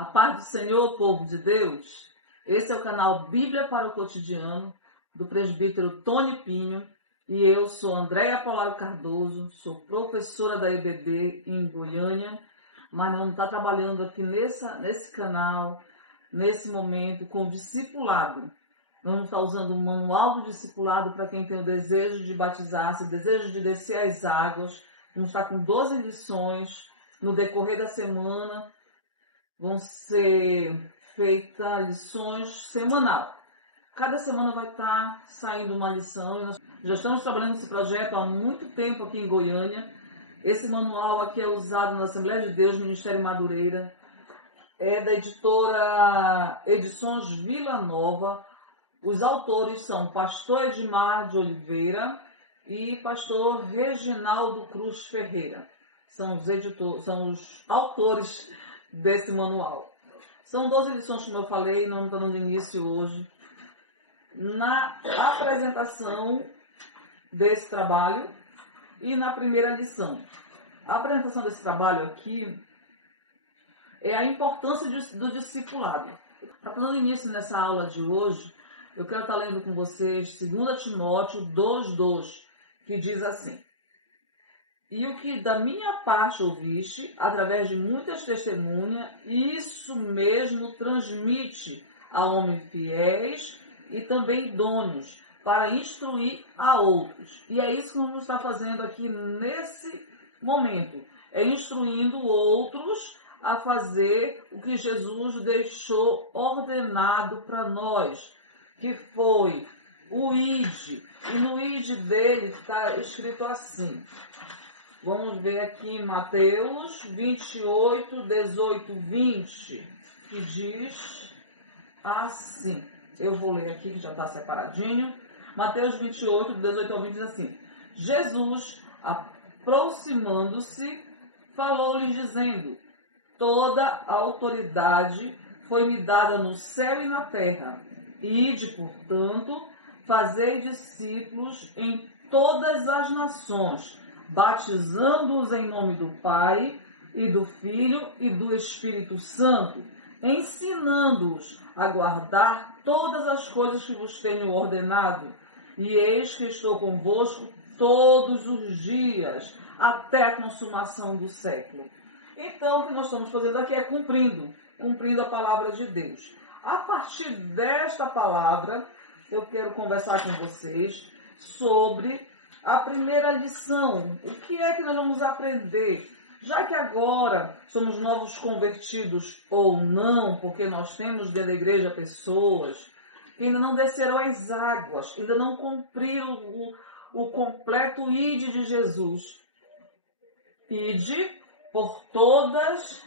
A paz do Senhor, povo de Deus. Esse é o canal Bíblia para o Cotidiano, do presbítero Tony Pinho. E eu sou Andréia Apolaro Cardoso, sou professora da EBD em Goiânia, mas não está trabalhando aqui nesse canal, nesse momento, com discipulado. Vamos estar usando um manual do discipulado para quem tem o desejo de batizar-se, o desejo de descer as águas. Vamos estar com 12 lições no decorrer da semana. Vão ser feitas lições semanal. Cada semana vai estar saindo uma lição. E nós já estamos trabalhando nesse projeto há muito tempo aqui em Goiânia. Esse manual aqui é usado na Assembleia de Deus, Ministério Madureira. É da editora Edições Vila Nova. Os autores são Pastor Edmar de Oliveira e Pastor Reginaldo Cruz Ferreira. São os autores desse manual. São 12 lições, como eu falei, não estou dando início hoje. Na apresentação desse trabalho e na primeira lição. A apresentação desse trabalho aqui é a importância do discipulado. Para dando início nessa aula de hoje, eu quero estar lendo com vocês 2 Timóteo 2:2, que diz assim: E o que da minha parte ouviste, através de muitas testemunhas, isso mesmo transmite a homens fiéis e também idôneos, para instruir a outros. E é isso que vamos estar fazendo aqui nesse momento. É instruindo outros a fazer o que Jesus deixou ordenado para nós, que foi o ID. E no ID dele está escrito assim. Vamos ver aqui em Mateus 28, 18, 20, que diz assim. Eu vou ler aqui, que já está separadinho. Mateus 28, 18 ao 20 diz assim. Jesus, aproximando-se, falou-lhes dizendo: Toda a autoridade foi-me dada no céu e na terra. Ide, portanto, fazei discípulos em todas as nações, batizando-os em nome do Pai, e do Filho, e do Espírito Santo, ensinando-os a guardar todas as coisas que vos tenho ordenado. E eis que estou convosco todos os dias, até a consumação do século. Então, o que nós estamos fazendo aqui é cumprindo a palavra de Deus. A partir desta palavra, eu quero conversar com vocês sobre a primeira lição. O que é que nós vamos aprender? Já que agora somos novos convertidos ou não, porque nós temos dentro da igreja pessoas que ainda não desceram as águas, ainda não cumpriram o completo ID de Jesus. Ide por todas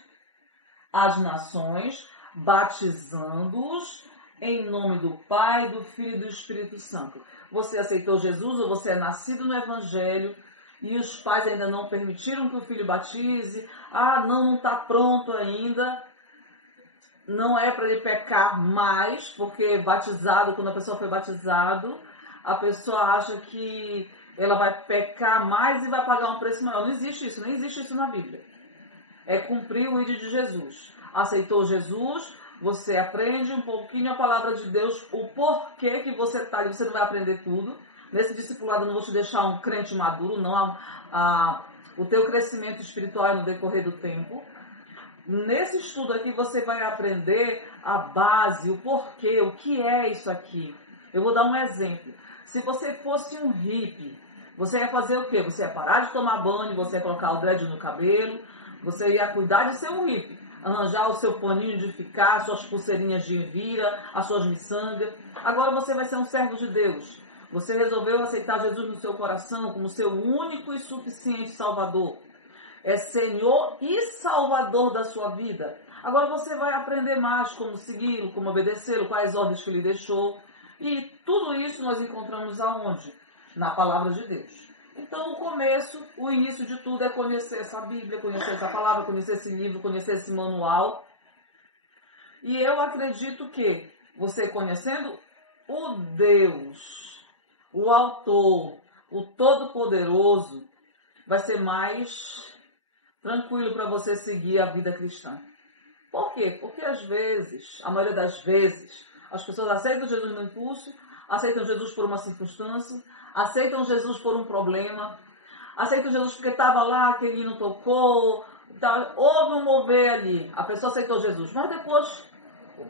as nações, batizando-os em nome do Pai, do Filho e do Espírito Santo. Você aceitou Jesus ou você é nascido no Evangelho e os pais ainda não permitiram que o filho batize? Não está pronto ainda. Não é para ele pecar mais, porque batizado, quando a pessoa foi batizado, a pessoa acha que ela vai pecar mais e vai pagar um preço maior. Não existe isso, nem existe isso na Bíblia. É cumprir o ID de Jesus. Aceitou Jesus, você aprende um pouquinho a palavra de Deus, o porquê que você está ali. Você não vai aprender tudo. Nesse discipulado eu não vou te deixar um crente maduro, não. O teu crescimento espiritual é no decorrer do tempo. Nesse estudo aqui você vai aprender a base, o porquê, o que é isso aqui. Eu vou dar um exemplo. Se você fosse um hippie, você ia fazer o quê? Você ia parar de tomar banho, você ia colocar o dread no cabelo, você ia cuidar de ser um hippie, arranjar o seu paninho de ficar, suas pulseirinhas de vira, as suas miçangas. Agora você vai ser um servo de Deus. Você resolveu aceitar Jesus no seu coração como seu único e suficiente Salvador. É Senhor e Salvador da sua vida. Agora você vai aprender mais como segui-lo, como obedecê-lo, quais ordens que ele deixou. E tudo isso nós encontramos aonde? Na palavra de Deus. Então o início de tudo é conhecer essa Bíblia, conhecer essa palavra, conhecer esse livro, conhecer esse manual. E eu acredito que você conhecendo o Deus, o Autor, o Todo-Poderoso, vai ser mais tranquilo para você seguir a vida cristã. Por quê? Porque às vezes, a maioria das vezes, as pessoas aceitam Jesus no impulso, aceitam Jesus por uma circunstância, aceitam Jesus por um problema, aceitam Jesus porque estava lá, que ele não tocou, houve um mover ali, a pessoa aceitou Jesus, mas depois,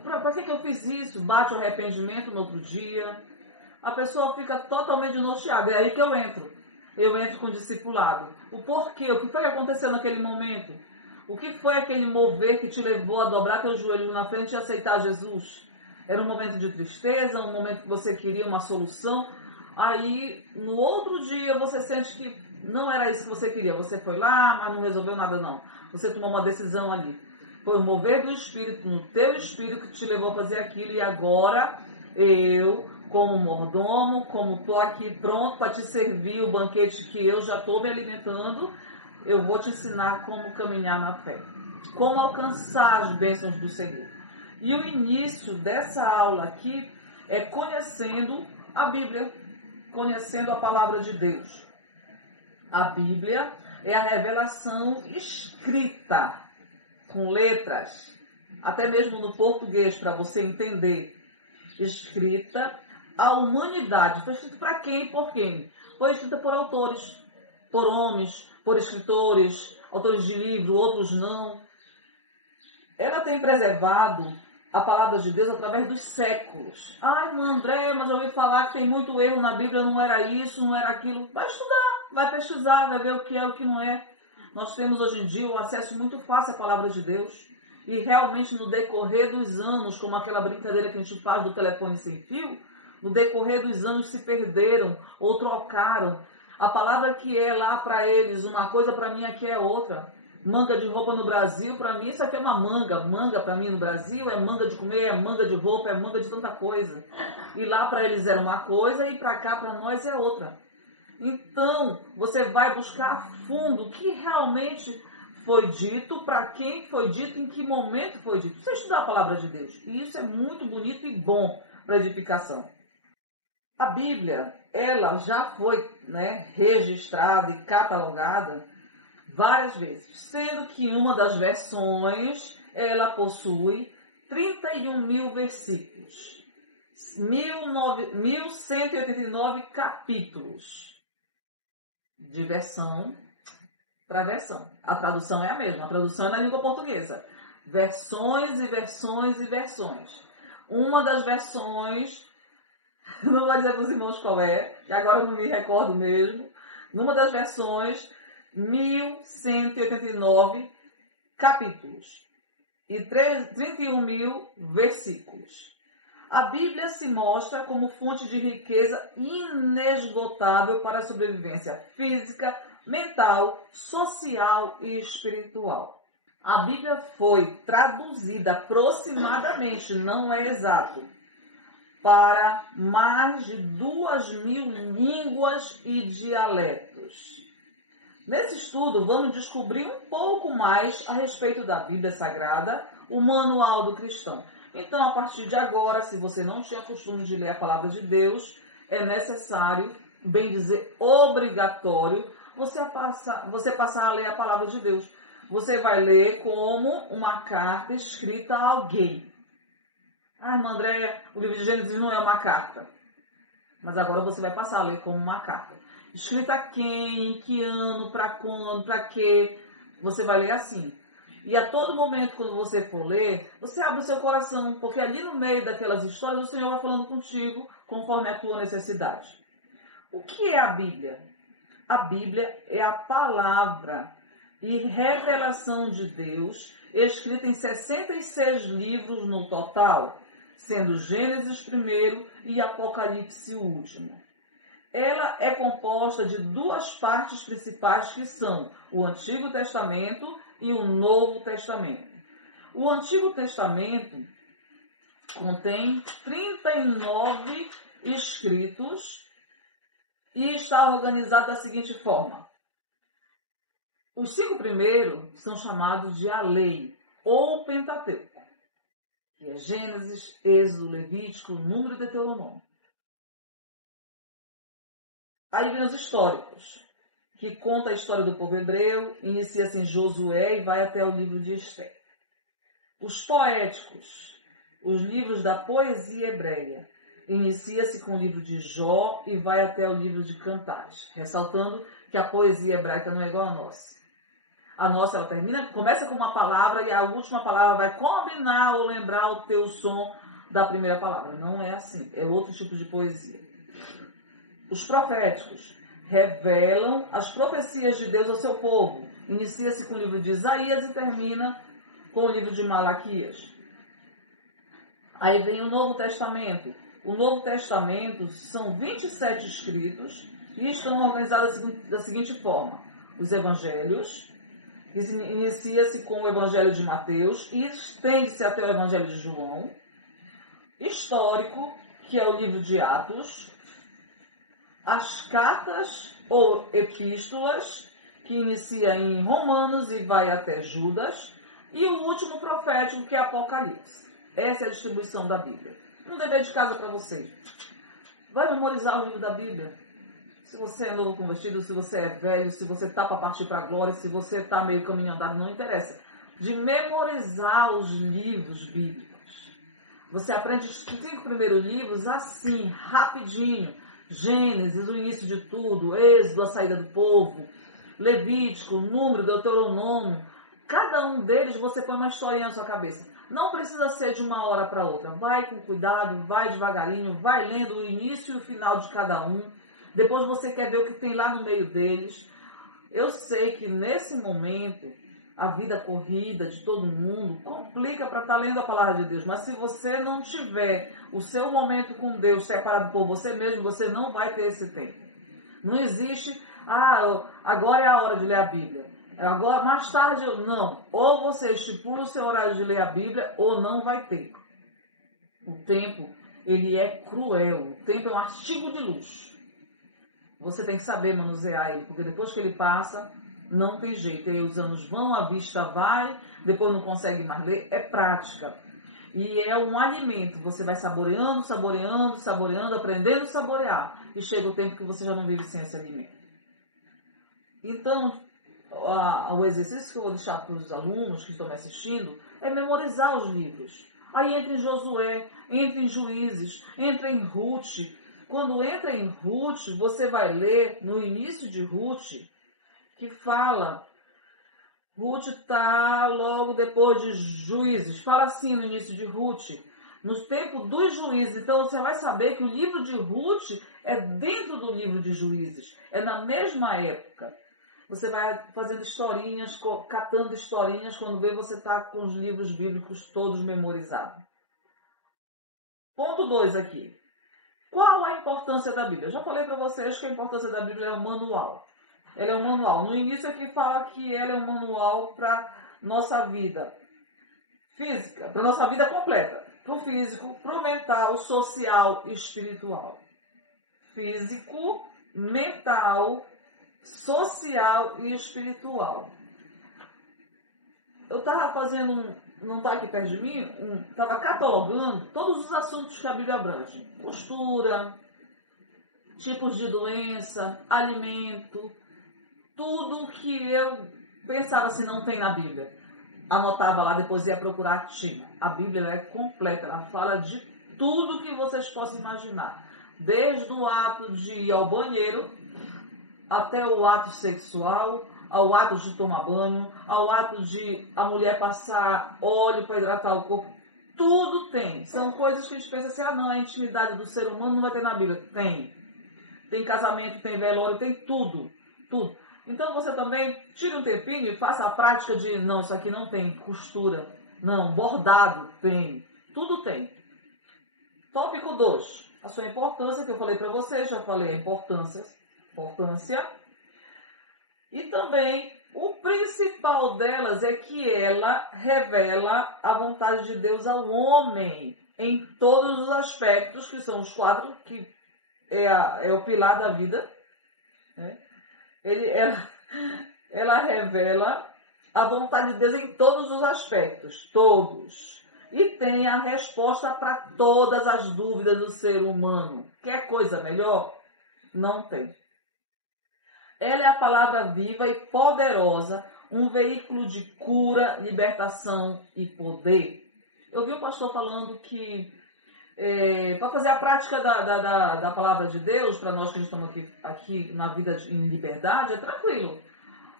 para que eu fiz isso? Bate o arrependimento no outro dia, a pessoa fica totalmente desnorteada, é aí que eu entro com o discipulado. O porquê, o que foi que aconteceu naquele momento? O que foi aquele mover que te levou a dobrar teu joelho na frente e aceitar Jesus? Era um momento de tristeza, um momento que você queria uma solução, aí no outro dia você sente que não era isso que você queria, você foi lá, mas não resolveu nada não. Você tomou uma decisão ali. Foi o mover do Espírito, no teu Espírito que te levou a fazer aquilo e agora eu, como mordomo, como estou aqui pronto para te servir o banquete que eu já estou me alimentando, eu vou te ensinar como caminhar na fé, como alcançar as bênçãos do Senhor. E o início dessa aula aqui é conhecendo a Bíblia, conhecendo a palavra de Deus. A Bíblia é a revelação escrita, com letras, até mesmo no português, para você entender. Escrita à humanidade. Foi escrita para quem e por quem? Foi escrita por autores, por homens, por escritores, autores de livro, outros não. Ela tem preservado a palavra de Deus através dos séculos. Ai, irmã André, mas eu ouvi falar que tem muito erro na Bíblia, não era isso, não era aquilo. Vai estudar, vai pesquisar, vai ver o que é, o que não é. Nós temos hoje em dia um acesso muito fácil à palavra de Deus. E realmente no decorrer dos anos, como aquela brincadeira que a gente faz do telefone sem fio, no decorrer dos anos se perderam ou trocaram. A palavra que é lá para eles, uma coisa para mim aqui é outra. Manga de roupa no Brasil, para mim isso aqui é uma manga. Manga para mim no Brasil é manga de comer, é manga de roupa, é manga de tanta coisa. E lá para eles era uma coisa e para cá, para nós, é outra. Então, você vai buscar a fundo o que realmente foi dito, para quem foi dito, em que momento foi dito. Você estudar a palavra de Deus. E isso é muito bonito e bom para edificação. A Bíblia, ela já foi registrada e catalogada várias vezes, sendo que uma das versões, ela possui 31 mil versículos, 1189 capítulos, de versão para versão. A tradução é a mesma, a tradução é na língua portuguesa. Versões e versões e versões. Uma das versões, não vou dizer para os irmãos qual é, que agora eu não me recordo mesmo, numa das versões, 1189 capítulos e 31 mil versículos. A Bíblia se mostra como fonte de riqueza inesgotável para a sobrevivência física, mental, social e espiritual. A Bíblia foi traduzida aproximadamente, não é exato, para mais de 2.000 línguas e dialetos. Nesse estudo, vamos descobrir um pouco mais a respeito da Bíblia Sagrada, o Manual do Cristão. Então, a partir de agora, se você não tinha costume de ler a Palavra de Deus, é necessário, bem dizer, obrigatório, você passar a ler a Palavra de Deus. Você vai ler como uma carta escrita a alguém. Ah, irmã Andréia, o livro de Gênesis não é uma carta. Mas agora você vai passar a ler como uma carta. Escrita a quem, em que ano, para quando, para quê. Você vai ler assim. E a todo momento, quando você for ler, você abre o seu coração, porque ali no meio daquelas histórias, o Senhor vai falando contigo, conforme a tua necessidade. O que é a Bíblia? A Bíblia é a palavra e revelação de Deus, escrita em 66 livros no total, sendo Gênesis primeiro e Apocalipse o último. Ela é composta de duas partes principais que são o Antigo Testamento e o Novo Testamento. O Antigo Testamento contém 39 escritos e está organizado da seguinte forma. Os 5 primeiros são chamados de a lei, ou Pentateuco, que é Gênesis, Êxodo, Levítico, Número e Deuteronômio. Aí vem os históricos, que conta a história do povo hebreu, inicia-se em Josué e vai até o livro de Esther. Os poéticos, os livros da poesia hebreia. Inicia-se com o livro de Jó e vai até o livro de Cantares, ressaltando que a poesia hebraica não é igual à nossa. A nossa, ela começa com uma palavra e a última palavra vai combinar ou lembrar o teu som da primeira palavra. Não é assim, é outro tipo de poesia. Os proféticos revelam as profecias de Deus ao seu povo. Inicia-se com o livro de Isaías e termina com o livro de Malaquias. Aí vem o Novo Testamento. O Novo Testamento são 27 escritos e estão organizados da seguinte forma. Os evangelhos, inicia-se com o Evangelho de Mateus e estende-se até o Evangelho de João. Histórico, que é o livro de Atos. As cartas ou epístolas, que inicia em Romanos e vai até Judas. E o último profético, que é Apocalipse. Essa é a distribuição da Bíblia. Um dever de casa para você. Vai memorizar o livro da Bíblia. Se você é novo convertido, se você é velho, se você está para partir para a glória, se você está meio caminho andado, não interessa. De memorizar os livros bíblicos. Você aprende os 5 primeiros livros assim, rapidinho. Gênesis, o início de tudo, Êxodo, a saída do povo, Levítico, Número, Deuteronômio. Cada um deles você põe uma historinha na sua cabeça. Não precisa ser de uma hora para outra. Vai com cuidado, vai devagarinho, vai lendo o início e o final de cada um. Depois você quer ver o que tem lá no meio deles. Eu sei que nesse momento, a vida corrida de todo mundo complica para estar lendo a palavra de Deus. Mas se você não tiver o seu momento com Deus separado por você mesmo, você não vai ter esse tempo. Não existe, agora é a hora de ler a Bíblia. Agora, mais tarde, não. Ou você estipula o seu horário de ler a Bíblia, ou não vai ter. O tempo, ele é cruel. O tempo é um artigo de luz. Você tem que saber manusear ele, porque depois que ele passa, não tem jeito. Aí os anos vão, a vista vai, depois não consegue mais ler. É prática. E é um alimento. Você vai saboreando, saboreando, saboreando, aprendendo a saborear. E chega o tempo que você já não vive sem esse alimento. Então, o exercício que eu vou deixar para os alunos que estão me assistindo é memorizar os livros. Aí entra em Josué, entra em Juízes, entra em Ruth. Quando entra em Ruth, você vai ler no início de Ruth, que fala, Ruth está logo depois de Juízes. Fala assim no início de Ruth, no tempo dos Juízes. Então você vai saber que o livro de Ruth é dentro do livro de Juízes. É na mesma época. Você vai fazendo historinhas, catando historinhas, quando vê você está com os livros bíblicos todos memorizados. Ponto 2 aqui. Qual a importância da Bíblia? Eu já falei para vocês que a importância da Bíblia é um manual. Ela é um manual. No início aqui fala que ela é um manual para nossa vida física, para nossa vida completa. Para o físico, para o mental, social e espiritual. Físico, mental, social e espiritual. Eu estava fazendo não está aqui perto de mim, estava catalogando todos os assuntos que a Bíblia abrange. Postura, tipos de doença, alimento, tudo que eu pensava assim, não tem na Bíblia. Anotava lá, depois ia procurar, tinha. A Bíblia é completa, ela fala de tudo que vocês possam imaginar. Desde o ato de ir ao banheiro, até o ato sexual, ao ato de tomar banho, ao ato de a mulher passar óleo para hidratar o corpo. Tudo tem. São coisas que a gente pensa assim, não, a intimidade do ser humano não vai ter na Bíblia. Tem. Tem casamento, tem velório, tem tudo. Tudo. Então você também tire um tempinho e faça a prática de, não, isso aqui não tem costura. Não, bordado tem. Tudo tem. Tópico 2. A sua importância, que eu falei para vocês, já falei a importância. E também, o principal delas é que ela revela a vontade de Deus ao homem em todos os aspectos, que são os 4, que é o pilar da vida. Né? Ela revela a vontade de Deus em todos os aspectos, todos. E tem a resposta para todas as dúvidas do ser humano. Quer coisa melhor? Não tem. Ela é a palavra viva e poderosa, um veículo de cura, libertação e poder. Eu vi o pastor falando que para fazer a prática da palavra de Deus, para nós que estamos aqui na vida em liberdade, é tranquilo.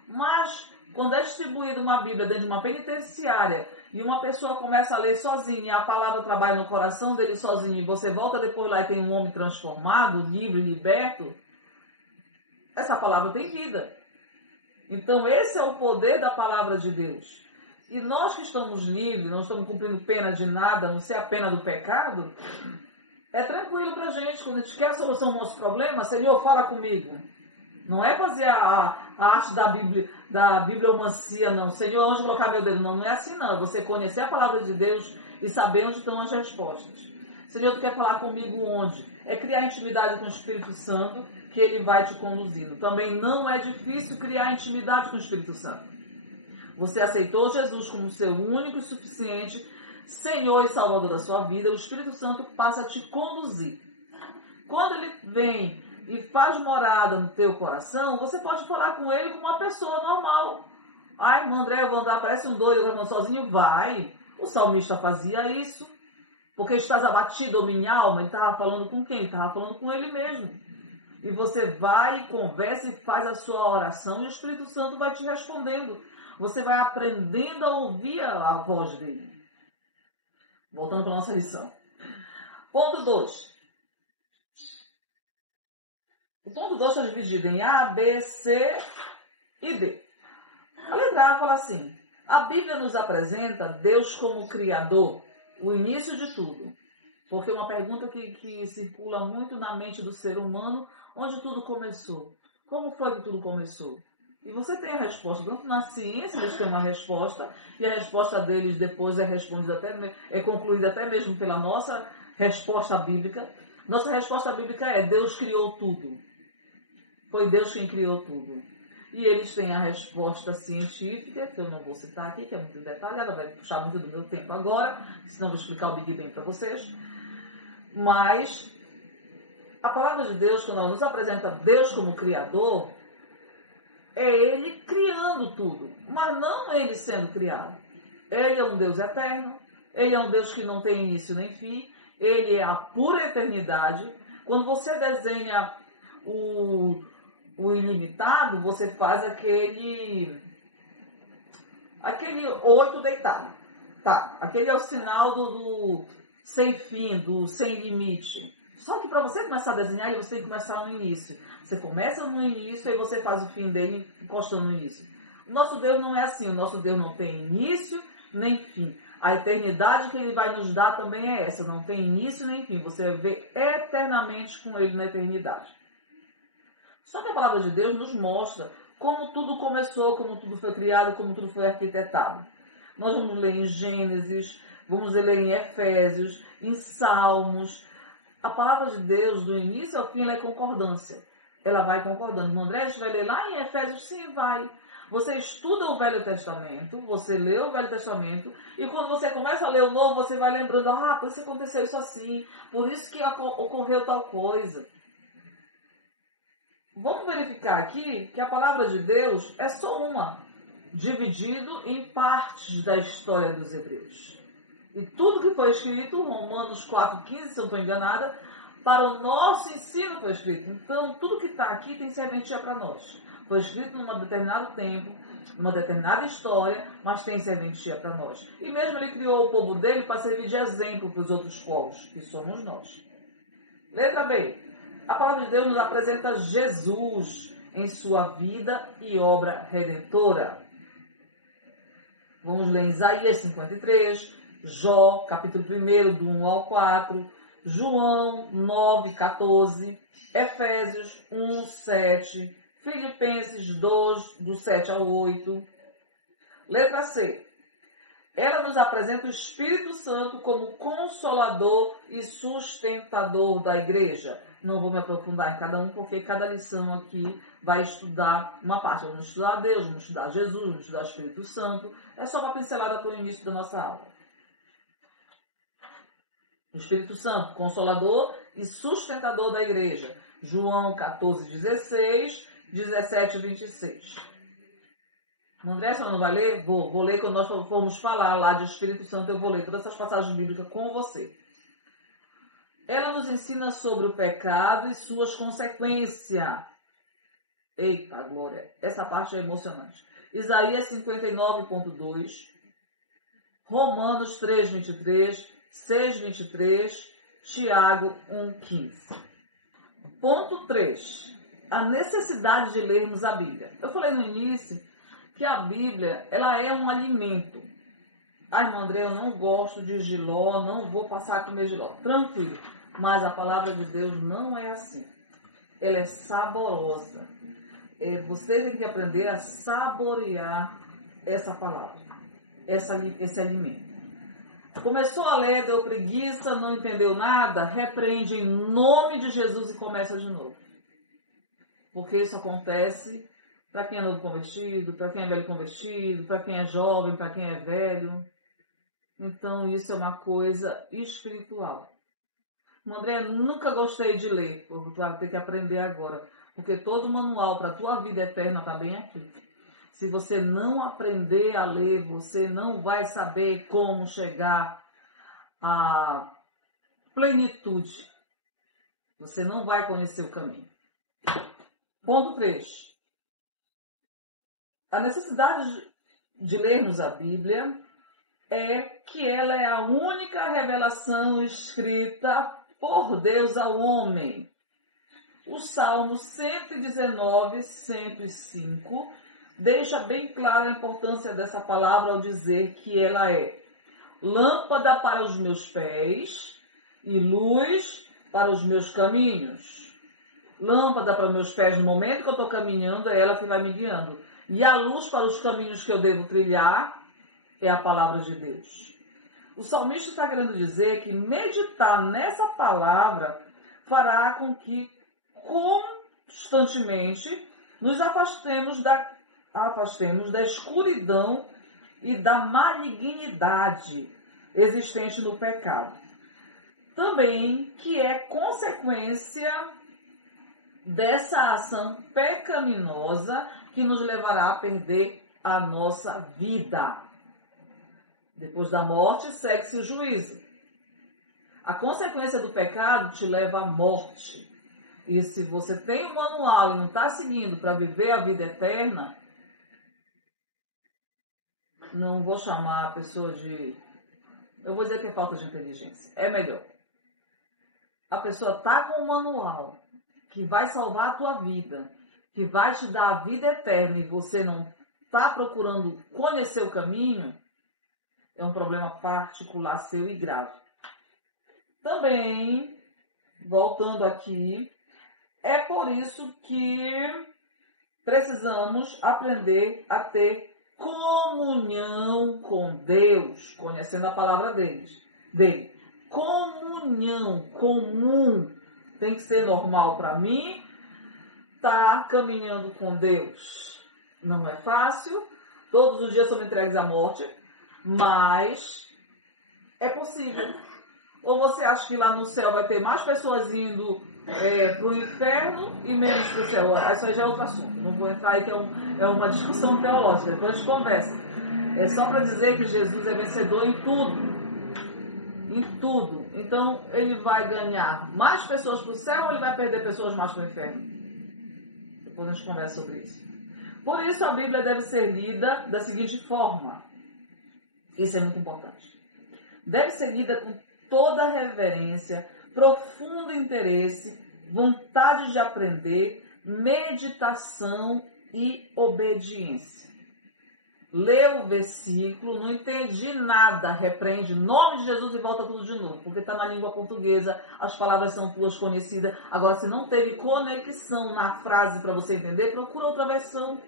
Mas quando é distribuída uma Bíblia dentro de uma penitenciária e uma pessoa começa a ler sozinha e a palavra trabalha no coração dele sozinho e você volta depois lá e tem um homem transformado, livre, liberto, essa palavra tem vida. Então esse é o poder da palavra de Deus. E nós que estamos livres, não estamos cumprindo pena de nada, a não ser a pena do pecado, é tranquilo pra gente. Quando a gente quer a solução do nosso problema, Senhor, fala comigo. Não é fazer a arte da bibliomancia, não. Senhor, onde colocar meu dedo? Não, não é assim, não. É você conhecer a palavra de Deus e saber onde estão as respostas. Senhor, tu quer falar comigo onde? É criar intimidade com o Espírito Santo, que ele vai te conduzindo. Também não é difícil criar intimidade com o Espírito Santo. Você aceitou Jesus como seu único e suficiente Senhor e Salvador da sua vida, o Espírito Santo passa a te conduzir. Quando ele vem e faz morada no teu coração, você pode falar com ele como uma pessoa normal. Ai, irmão André, eu vou andar, parece um doido, eu vou andar sozinho. Vai. O salmista fazia isso. Porque estás abatido, ou minha alma, ele estava falando com quem? Ele estava falando com ele mesmo. E você vai, conversa e faz a sua oração e o Espírito Santo vai te respondendo. Você vai aprendendo a ouvir a voz dele. Voltando para a nossa lição. Ponto 2. O ponto 2 está dividido em A, B, C e D. A letra A fala assim: a Bíblia nos apresenta Deus como Criador, o início de tudo. Porque é uma pergunta que circula muito na mente do ser humano, onde tudo começou. Como foi que tudo começou? E você tem a resposta. Tanto na ciência eles têm uma resposta, e a resposta deles depois é concluída até mesmo pela nossa resposta bíblica. Nossa resposta bíblica é: Deus criou tudo. Foi Deus quem criou tudo. E eles têm a resposta científica, que eu não vou citar aqui, que é muito detalhada, vai puxar muito do meu tempo agora, senão vou explicar o Big Bang para vocês. Mas a palavra de Deus, quando ela nos apresenta Deus como Criador, é Ele criando tudo, mas não Ele sendo criado. Ele é um Deus eterno, Ele é um Deus que não tem início nem fim, Ele é a pura eternidade. Quando você desenha o ilimitado, você faz aquele 8 deitado. Tá, aquele é o sinal do sem fim, do sem limite. Só que para você começar a desenhar, você tem que começar no início. Você começa no início e você faz o fim dele encostando no início. O nosso Deus não é assim. O nosso Deus não tem início nem fim. A eternidade que Ele vai nos dar também é essa. Não tem início nem fim. Você vai ver eternamente com Ele na eternidade. Só que a palavra de Deus nos mostra como tudo começou, como tudo foi criado, como tudo foi arquitetado. Nós vamos ler em Gênesis, vamos ler em Efésios, em Salmos. A palavra de Deus, do início ao fim, ela é concordância. Ela vai concordando. André, a gente vai ler lá em Efésios? Sim, vai. Você estuda o Velho Testamento, você lê o Velho Testamento, e quando você começa a ler o Novo, você vai lembrando, por isso aconteceu isso assim, por isso que ocorreu tal coisa. Vamos verificar aqui que a palavra de Deus é só uma, dividido em partes da história dos hebreus. E tudo que foi escrito, Romanos 4,15, se eu não estou enganada, para o nosso ensino foi escrito. Então, tudo que está aqui tem serventia para nós. Foi escrito num determinado tempo, numa determinada história, mas tem serventia para nós. E mesmo Ele criou o povo dele para servir de exemplo para os outros povos, que somos nós. Letra B. A palavra de Deus nos apresenta Jesus em sua vida e obra redentora. Vamos ler Isaías 53, Jó, capítulo 1, do 1 ao 4, João 9, 14, Efésios 1, 7, Filipenses 2, do 7 ao 8. Letra C. Ela nos apresenta o Espírito Santo como consolador e sustentador da igreja. Não vou me aprofundar em cada um, porque cada lição aqui vai estudar uma parte. Vamos estudar Deus, vamos estudar Jesus, vamos estudar o Espírito Santo. É só uma pincelada para o início da nossa aula. O Espírito Santo, consolador e sustentador da igreja. João 14, 16, 17 e 26. André, você não vai ler? Vou ler quando nós formos falar lá de Espírito Santo, eu vou ler todas essas passagens bíblicas com você. Ela nos ensina sobre o pecado e suas consequências. Eita, glória! Essa parte é emocionante. Isaías 59.2, Romanos 3.23, 6.23, Tiago 1.15. Ponto 3. A necessidade de lermos a Bíblia. Eu falei no início que a Bíblia, ela é um alimento. Ai, irmão André, eu não gosto de jiló, não vou passar a comer jiló. Tranquilo. Mas a palavra de Deus não é assim. Ela é saborosa. Você tem que aprender a saborear essa palavra, esse alimento. Começou a ler, deu preguiça, não entendeu nada, repreende em nome de Jesus e começa de novo. Porque isso acontece para quem é novo convertido, para quem é velho convertido, para quem é jovem, para quem é velho. Então isso é uma coisa espiritual. André, nunca gostei de ler, tu vai ter que aprender agora. Porque todo manual para a tua vida eterna está bem aqui. Se você não aprender a ler, você não vai saber como chegar à plenitude. Você não vai conhecer o caminho. Ponto 3. A necessidade de lermos a Bíblia é que ela é a única revelação escrita por Deus ao homem. O Salmo 119, 105, deixa bem clara a importância dessa palavra ao dizer que ela é lâmpada para os meus pés e luz para os meus caminhos. Lâmpada para os meus pés no momento que eu estou caminhando, é ela que vai me guiando. E a luz para os caminhos que eu devo trilhar é a palavra de Deus. O salmista está querendo dizer que meditar nessa palavra fará com que constantemente nos afastemos da escuridão e da malignidade existente no pecado. Também que é consequência dessa ação pecaminosa que nos levará a perder a nossa vida. Depois da morte, segue-se o juízo. A consequência do pecado te leva à morte. E se você tem um manual e não está seguindo para viver a vida eterna, não vou chamar a pessoa de... Eu vou dizer que é falta de inteligência. É melhor. A pessoa está com um manual que vai salvar a tua vida, que vai te dar a vida eterna e você não está procurando conhecer o caminho, é um problema particular seu e grave. Também, voltando aqui, é por isso que precisamos aprender a ter comunhão com Deus, conhecendo a palavra dele. Comunhão comum tem que ser normal para mim, estar caminhando com Deus. Não é fácil, todos os dias somos entregues à morte, mas é possível. Ou você acha que lá no céu vai ter mais pessoas indo para o inferno e menos para o céu? Isso aí já é outro assunto. Não vou entrar aí, que é uma discussão teológica. Depois a gente conversa. É só para dizer que Jesus é vencedor em tudo. Em tudo. Então, ele vai ganhar mais pessoas para o céu ou ele vai perder pessoas mais para o inferno? Depois a gente conversa sobre isso. Por isso, a Bíblia deve ser lida da seguinte forma. Isso é muito importante. Deve ser lida com toda reverência, profundo interesse, vontade de aprender, meditação e obediência. Lê o versículo, não entendi nada, repreende em nome de Jesus e volta tudo de novo, porque está na língua portuguesa, as palavras são tuas conhecidas. Agora, se não teve conexão na frase para você entender, procura outra versão.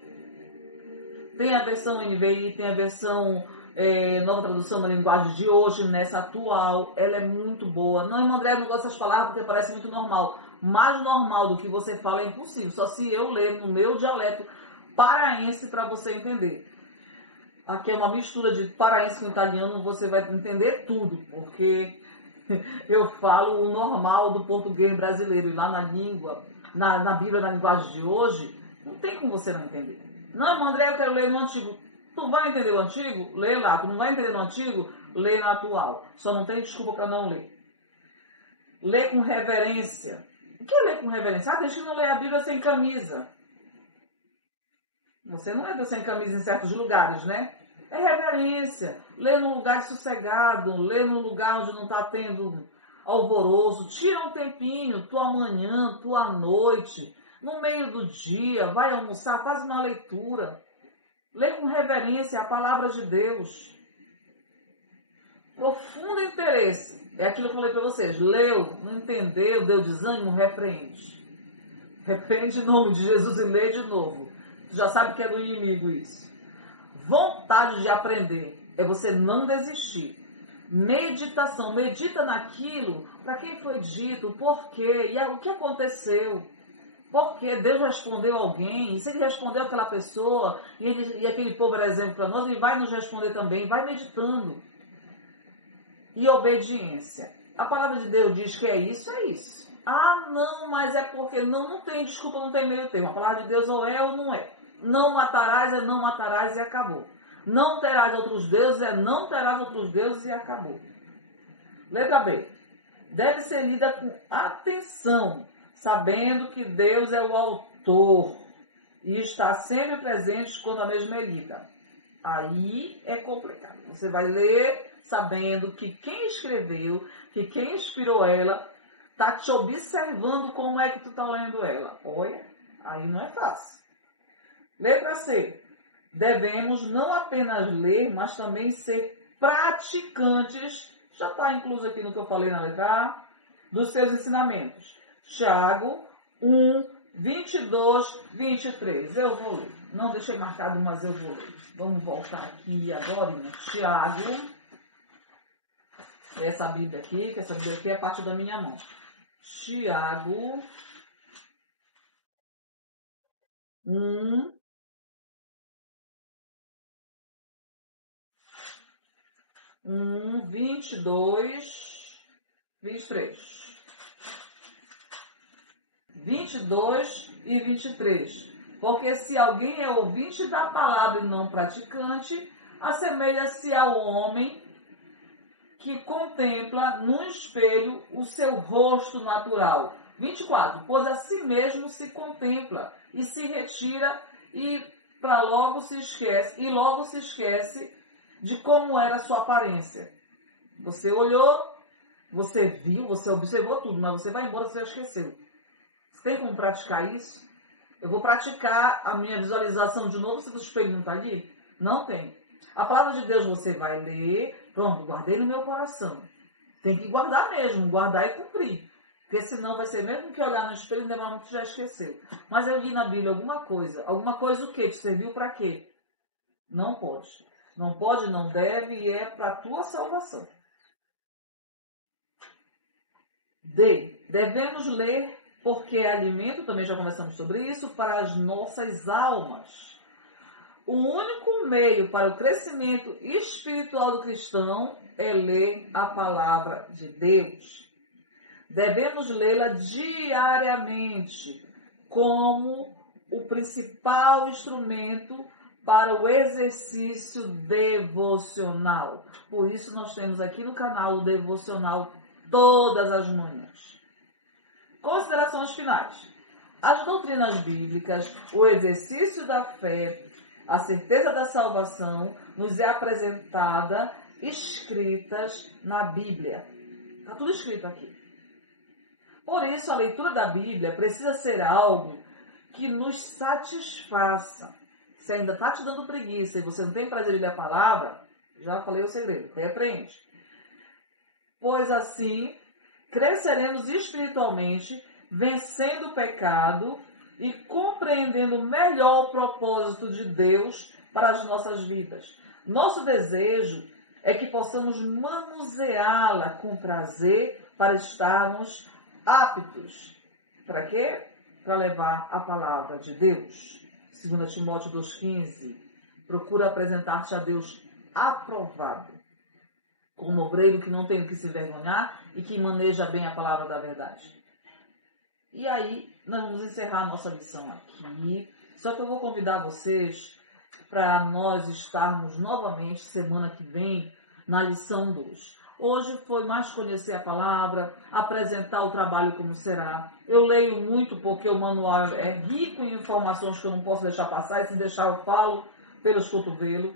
Tem a versão NVI, tem a versão Nova Tradução na Linguagem de Hoje, nessa atual, ela é muito boa. Não, André, eu não gosto dessas palavras porque parece muito normal. Mais normal do que você fala é impossível, só se eu ler no meu dialeto paraense para você entender. Aqui é uma mistura de paraense com italiano, você vai entender tudo, porque eu falo o normal do português brasileiro. E lá na língua, na Bíblia, na linguagem de hoje, não tem como você não entender. Não, André, eu quero ler no Antigo. Tu vai entender o antigo? Lê lá. Tu não vai entender no antigo? Lê no atual. Só não tem desculpa para não ler. Lê com reverência. O que é ler com reverência? Tem gente que não lê a Bíblia sem camisa. Você não entra sem camisa em certos lugares, né? É reverência. Lê num lugar sossegado. Lê num lugar onde não está tendo alvoroço. Tira um tempinho, tua manhã, tua noite, no meio do dia. Vai almoçar, faz uma leitura. Lê com reverência a palavra de Deus. Profundo interesse. É aquilo que eu falei para vocês. Leu, não entendeu, deu desânimo, repreende. Repreende em nome de Jesus e lê de novo. Tu já sabe que é do inimigo isso. Vontade de aprender é você não desistir. Meditação. Medita naquilo, para quem foi dito, por quê, e o que aconteceu. Porque Deus respondeu a alguém, e se Ele respondeu àquela pessoa, e aquele povo era exemplo para nós, Ele vai nos responder também. Vai meditando. E obediência. A palavra de Deus diz que é isso, é isso. Ah, não, mas é porque não tem desculpa, não tem meio termo. A palavra de Deus ou é ou não é. Não matarás é não matarás e acabou. Não terás outros deuses é não terás outros deuses e acabou. Letra B. Deve ser lida com atenção, sabendo que Deus é o autor e está sempre presente quando a mesma é lida. Aí é complicado. Você vai ler sabendo que quem escreveu, que quem inspirou ela, está te observando como é que tu está lendo ela. Olha, aí não é fácil. Letra C. Devemos não apenas ler, mas também ser praticantes, já está incluso aqui no que eu falei na letra A, dos seus ensinamentos. Tiago 1, 22, 23. Eu vou ler. Não deixei marcado, mas eu vou ler. Vamos voltar aqui agora, né? Tiago. Essa Bíblia aqui, que essa Bíblia aqui é parte da minha mão. Tiago 1, 22, 23. 22 e 23. Porque se alguém é ouvinte da palavra e não praticante, assemelha-se ao homem que contempla no espelho o seu rosto natural. 24. Pois a si mesmo se contempla e se retira e logo se esquece de como era a sua aparência. Você olhou, você viu, você observou tudo, mas você vai embora, você já esqueceu. Você tem como praticar isso? Eu vou praticar a minha visualização de novo se o espelho não está ali? Não tem. A palavra de Deus você vai ler, pronto, guardei no meu coração. Tem que guardar mesmo, guardar e cumprir. Porque senão vai ser mesmo que olhar no espelho e demorar muito, já esqueceu. Mas eu li na Bíblia alguma coisa o quê? Te serviu para quê? Não pode. Não pode, não deve e é para a tua salvação. D. Devemos ler porque é alimento, também já conversamos sobre isso, para as nossas almas. O único meio para o crescimento espiritual do cristão é ler a palavra de Deus. Devemos lê-la diariamente como o principal instrumento para o exercício devocional. Por isso nós temos aqui no canal o devocional todas as manhãs. Considerações finais. As doutrinas bíblicas, o exercício da fé, a certeza da salvação nos é apresentada escritas na Bíblia. Está tudo escrito aqui. Por isso, a leitura da Bíblia precisa ser algo que nos satisfaça. Se ainda está te dando preguiça e você não tem prazer em ler a palavra, já falei o segredo, repreende. Pois assim, cresceremos espiritualmente, vencendo o pecado e compreendendo melhor o propósito de Deus para as nossas vidas. Nosso desejo é que possamos manuseá-la com prazer para estarmos aptos. Para quê? Para levar a palavra de Deus. 2 Timóteo 2,15. Procura apresentar-te a Deus aprovado, como obreiro que não tem o que se envergonhar e que maneja bem a palavra da verdade. E aí, nós vamos encerrar a nossa lição aqui. Só que eu vou convidar vocês para nós estarmos novamente semana que vem na lição 2. Hoje foi mais conhecer a palavra, apresentar o trabalho como será. Eu leio muito porque o manual é rico em informações que eu não posso deixar passar, e se deixar eu falo pelos cotovelos.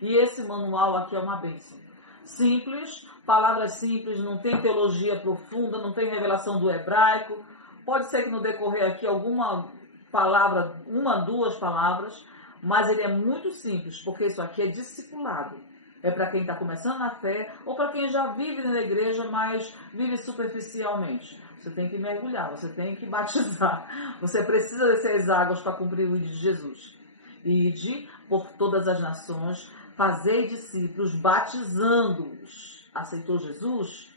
E esse manual aqui é uma bênção. Simples, palavras simples, não tem teologia profunda, não tem revelação do hebraico. Pode ser que no decorrer aqui alguma palavra, 1, 2 palavras, mas ele é muito simples, porque isso aqui é discipulado. É para quem está começando na fé ou para quem já vive na igreja, mas vive superficialmente. Você tem que mergulhar, você tem que batizar. Você precisa dessas águas para cumprir o ID de Jesus. Ide por todas as nações, fazei discípulos, batizando-os. Aceitou Jesus?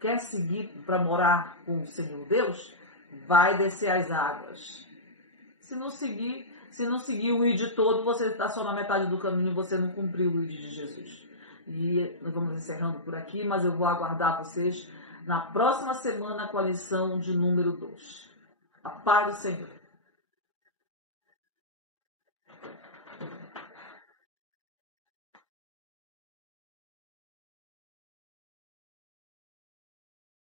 Quer seguir para morar com o Senhor Deus? Vai descer as águas. Se não seguir o ID todo, você está só na metade do caminho e você não cumpriu o ID de Jesus. E nós vamos encerrando por aqui, mas eu vou aguardar vocês na próxima semana com a lição de número 2. A paz do Senhor.